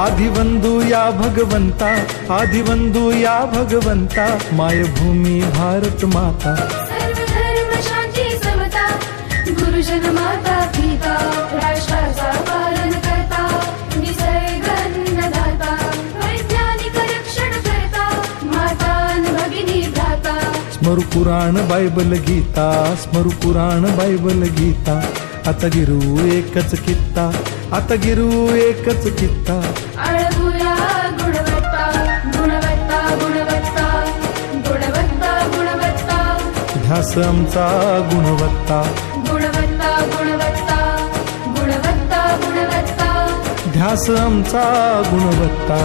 आदिवंदू या भगवंता, आदिवंदू या भगवंता, मायभूमी भारत माता। सर्वधर्म शांती समता, गुरुजन माता पिता, राष्ट्राचा पालन करता, निसर्ग अन्नदाता, वैज्ञानिक रक्षण करता, माता अन भगिनी भ्राता। स्मरू पुराण बायबल गीता, स्मरू पुराण बायबल गीता, आता गिरू एकच कित्ता, आता गिरू एकच कित्ता। आळगुया गुणवत्ता, गुणवत्ता, गुणवत्ता, गुणवत्ता, गुणवत्ता, ध्यास आमचा गुणवत्ता, गुणवत्ता, गुणवत्ता, गुणवत्ता, गुणवत्ता, ध्यास आमचा गुणवत्ता।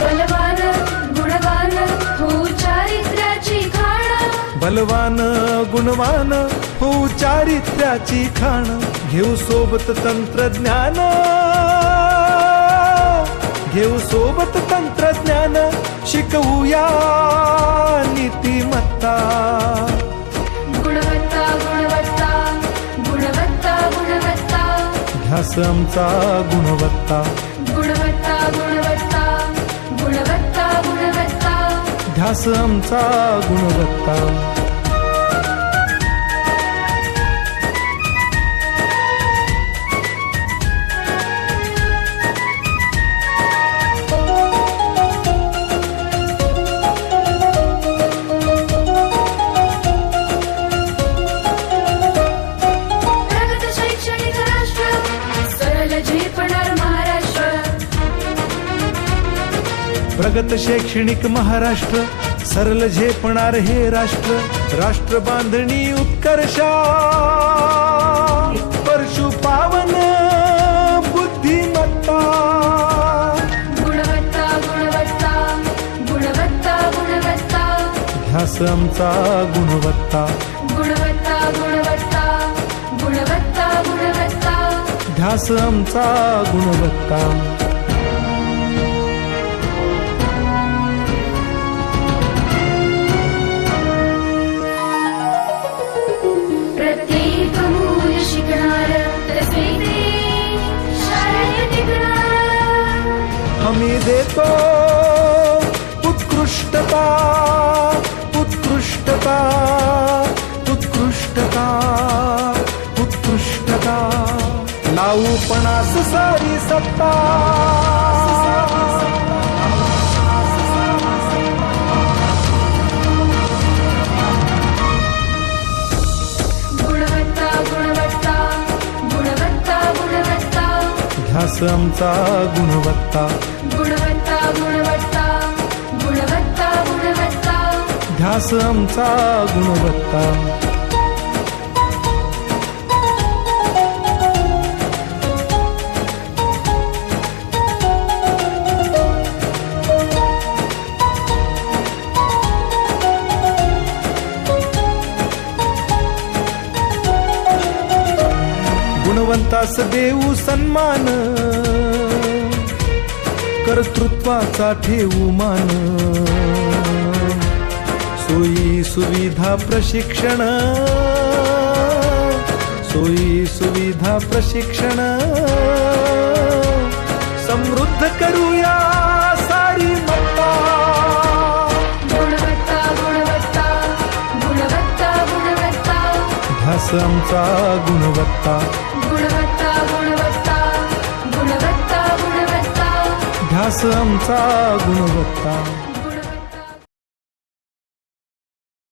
बलवान गुणवान हो चारित्र्याची खाण, बलवान गुणवान हो चारित्र्याची खाण, घेऊ सोबत तंत्रज्ञान, घेऊ सोबत तंत्रज्ञान, शिकवूया नीतिमत्ता। गुणवत्ता, गुणवत्ता, गुणवत्ता, गुणवत्ता, ध्यास आमचा गुणवत्ता, गुणवत्ता, गुणवत्ता, गुणवत्ता, गुणवत्ता, ध्यास आमचा गुणवत्ता। प्रगत शैक्षणिक राष्ट्र, सरल झेपणार महाराष्ट्र। प्रगत शैक्षणिक महाराष्ट्र, सरल झेपणार हे राष्ट्र, राष्ट्र बांधणी उत्कर्षा, परशु पावन बुद्धिमत्ता। गुणवत्ता, गुणवत्ता, गुणवत्ता, गुणवत्ता, ध्यास आमचा गुणवत्ता, गुणवत्ता, गुणवत्ता, गुणवत्ता, गुणवत्ता, ध्यास आमचा गुणवत्ता। प्रत्येक मूल शिकणार, तसे शाळेत टिकणार। हमी देतो उत्कृष्टता, उत्कृष्टता, उत्कृष्टता, उत्कृष्टता, लावू पणास सारी सत्ता। गुणवत्ता, गुणवत्ता, गुणवत्ता, गुणवत्ता, ध्यास आमचा गुणवत्ता, गुणवत्ता, गुणवत्ता, गुणवत्ता, गुणवत्ता, ध्यास आमचा गुणवत्ता। गुणवंतास देऊ सन्मान, कर्तृत्वाचा ठेवू मान, सोयी सुविधा प्रशिक्षण, सोयी सुविधा प्रशिक्षण, समृद्ध करूया सारी मत्ता। गुणवत्ता, गुणवत्ता, गुणवत्ता, गुणवत्ता, ध्यास आमचा गुणवत्ता, गुणवत्ता, गुणवत्ता, गुणवत्ता, गुणवत्ता, ध्यास आमचा गुणवत्ता।